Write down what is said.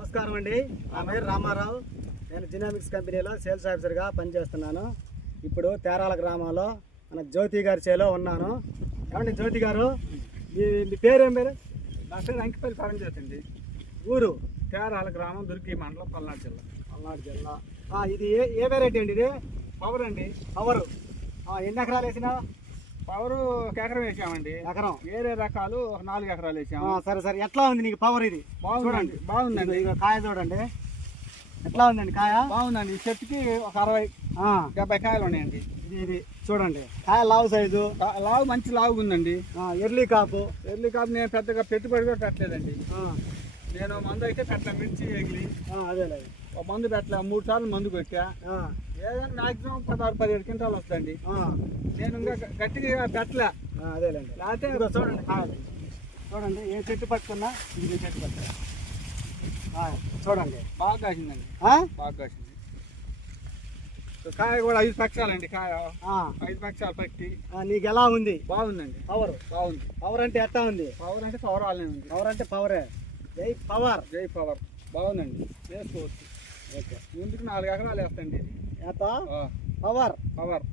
నమస్కారం అండి. నా పేరు రామారావు. నేను జినామిక్స్ కంపెనీలో సేల్స్ ఆఫీసర్గా పనిచేస్తున్నాను. ఇప్పుడు తేరాల గ్రామంలో మన జ్యోతి గారి చేలో ఉన్నాను. ఏమండి జ్యోతి గారు? మీ మీ పేరు ఏం పేరు? నా పేరు అంకిపల్లి పరంజ్యోతి అండి. ఊరు? తేరాల గ్రామం దుర్గి మండలం పల్నాడు జిల్లా. పల్నాడు జిల్లా. ఇది ఏ ఏ వెరైటీ అండి ఇది? పవర్ అండి. పవరు. ఎన్ని ఎకరాలు వేసినా పవర్ ఒక ఎకరం వేసామండి. ఎకరం? వేరే రకాలు ఒక నాలుగు ఎకరాలు వేసాము. సరే సరే. ఎట్లా ఉంది నీకు పవర్ ఇది? బాగుందండి బాగుందండి. ఇదిగో కాయ చూడండి. ఎట్లా ఉందండి కాయ? బాగుందండి. ఈ చెట్టుకి ఒక అరవై డెబ్బై కాయలు ఉన్నాయండి. ఇది ఇది. చూడండి. కాయ లావు సైజు. లావు మంచి లావుగా ఉందండి. ఎర్లీ కాపు. ఎర్లీ కాపు నేను పెద్దగా పెట్టుబడి కూడా పెట్టలేదండి. నేను మందు అయితే పెట్టలే మిర్చి ఎగిలి అదేలే. ఒక మందు పెట్టలే మూడు సార్లు మందు కొట్టా. ఏదైనా మాక్సిమం పదహారు పదిహేడు క్వింటాలు వస్తుంది ఆ, నేను ఇంకా గట్టిగా పెట్టలే. అదేలేండి. లేకపోతే చూడండి. చూడండి ఏ చెట్టు పట్టుకున్నా ఇది చెట్టు పట్టుకున్నా. చూడండి. బాగా కాసిందండి? బాగా కాసింది. కాయ కూడా ఐదు పక్షాలండి కాయ. ఐదు పక్షాలు పట్టి. నీకు ఎలా ఉంది? బాగుందండి. పవర్ బాగుంది. పవర్ అంటే ఎట్టా ఉంది? పవర్ అంటే పవర్ వాళ్ళనే ఉంది. పవర్ అంటే పవరే జై పవర్. జై పవర్. బాగుందండి. వేసుకోవచ్చు ఓకే ముందుకు నాలుగు ఎకరాలు వేస్తండి ఎంత పవర్ పవర్